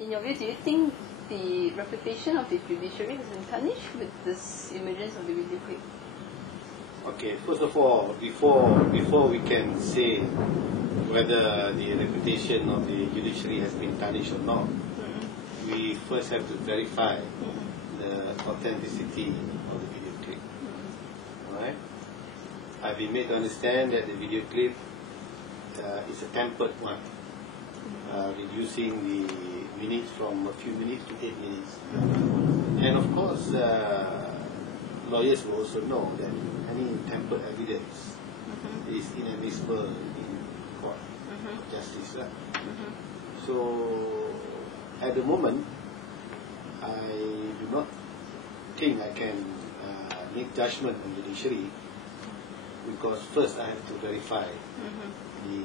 in your view, do you think the reputation of the judiciary has been tarnished with this emergence of the video clip? Okay, first of all, before we can say whether the reputation of the judiciary has been tarnished or not, we first have to verify the authenticity of the video clip. Alright? I've been made to understand that the video clip is a tempered one, reducing the minutes from a few minutes to 8 minutes. And of course, lawyers will also know that any tempered evidence is inadmissible in court of justice. So, at the moment, I do not think I can make judgment on the judiciary, because first I have to verify the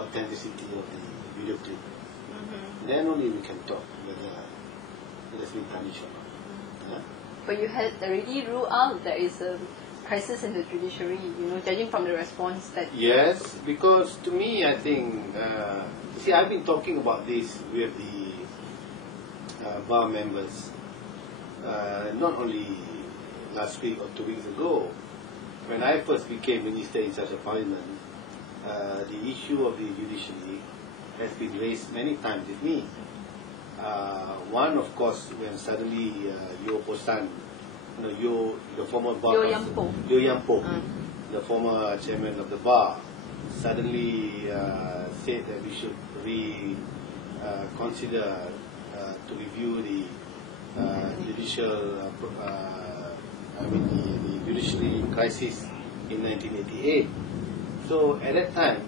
authenticity of the video clip. Then only we can talk whether it has been tarnished or not. But you had already ruled out there is a crisis in the judiciary, judging from the response that... Yes, because to me, I think, see, I've been talking about this with the bar members, not only last week or 2 weeks ago. When I first became Minister in charge of Parliament, the issue of the judiciary has been raised many times with me. One, of course, when suddenly Yeo Po San, the former bar counsel, Yeo Yang Po, the former chairman of the bar, suddenly said that we should consider to review the judicial, the judiciary crisis in 1988. So at that time,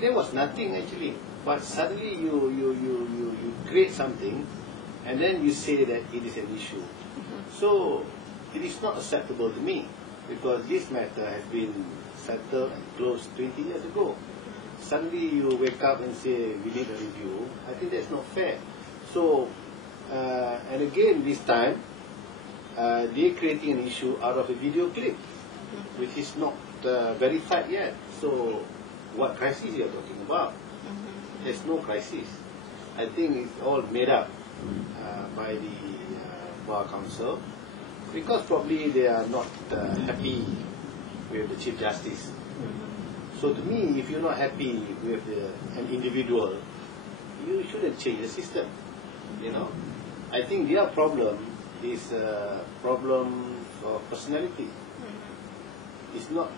there was nothing actually. But suddenly you create something, and then you say that it is an issue. So it is not acceptable to me, because this matter has been settled and closed 20 years ago. Suddenly you wake up and say we need a review. I think that's not fair. So and again this time they're creating an issue out of a video clip, which is not verified yet. So what crisis you are talking about? There's no crisis. I think it's all made up by the Bar Council, because probably they are not happy with the Chief Justice. So to me, if you're not happy with an individual, you shouldn't change the system. I think their problem is a problem of personality. It's got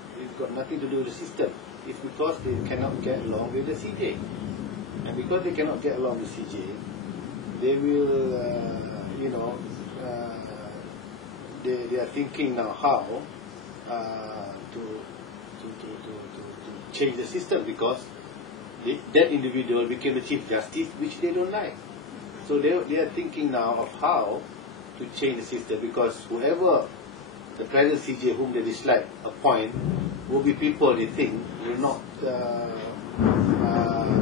nothing to do with the system. It's because they cannot get along with the CJ. And because they cannot get along with CJ, they will, they are thinking now how to change the system, because that individual became the Chief Justice, which they don't like. So they are thinking now of how to change the system, because whoever the present CJ whom they dislike appoint will be people they think will not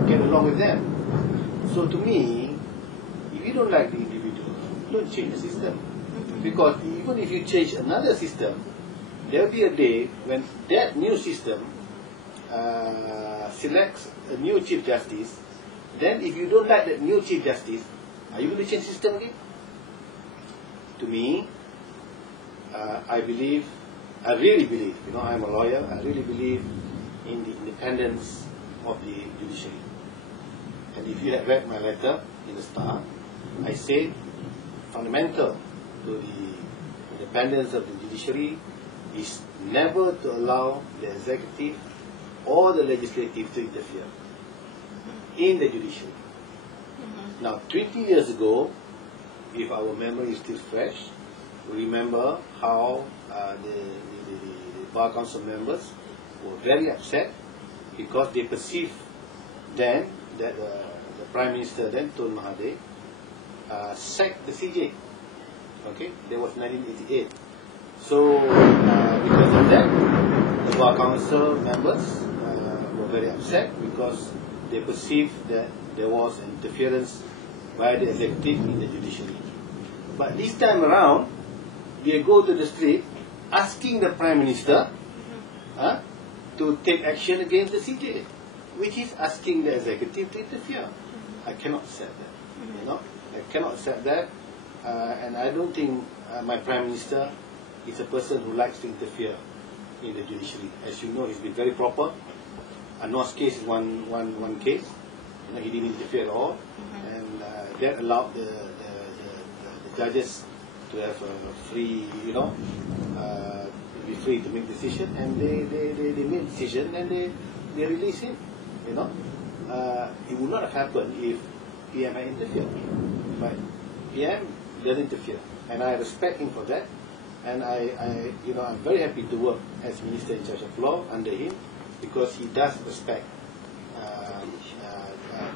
get along with them. So to me, if you don't like the individual, don't change the system. Because even if you change another system, there will be a day when that new system selects a new Chief Justice. Then if you don't like that new Chief Justice, are you going to change the system again? To me, I really believe, I'm a lawyer, I really believe in the independence of the judiciary. And if you have read my letter in the Star, I say fundamental to the independence of the judiciary is never to allow the executive or the legislative to interfere in the judiciary. Now, 20 years ago, if our memory is still fresh, we remember how the Bar Council members were very upset because they perceived then that the Prime Minister then, Tun Mahathir, sacked the CJ. Okay, that was 1988. So because of that, the Bar Council members were very upset because they perceived that there was interference by the executive in the judiciary. But this time around, they go to the street asking the Prime Minister to take action against the CJ, which is asking the executive to interfere. I cannot accept that. You know, I cannot accept that, and I don't think my Prime Minister is a person who likes to interfere in the judiciary. As you know, he's been very proper. Anwar's case is one case. You know, he didn't interfere at all, and that allowed the judges to have a free, you know, be free to make decision, and they made decision and they released him. You know, it would not have happened if PM had interfered, but PM doesn't interfere, and I respect him for that, and you know, I'm very happy to work as Minister in charge of law under him, because he does respect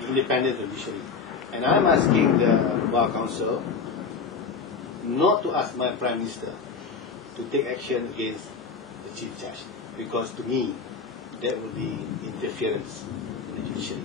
the independence of the judiciary. And I'm asking the Bar Council not to ask my Prime Minister to take action against the Chief Judge, because to me that would be interference in the judiciary.